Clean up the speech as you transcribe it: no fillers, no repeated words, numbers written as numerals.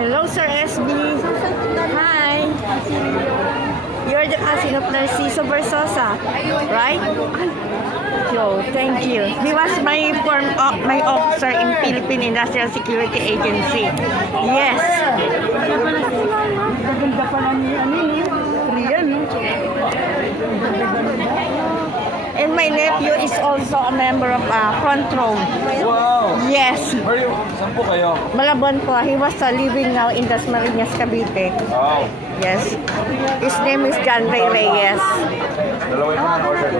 Hello, Sir SB. Hi. You're the cousin of Narciso Versosa, right? Yo, thank you. He was my officer in Philippine Industrial Security Agency. Yes. Ganda pala ni Rian, no? And my nephew is also a member of Front Row. Wow! Yes. Where you? Saan po kayo? Malabon po. He was living now in Dasmariñas, Cavite. Wow! Yes. His name is John Ray Reyes. Dalawa yung mga order.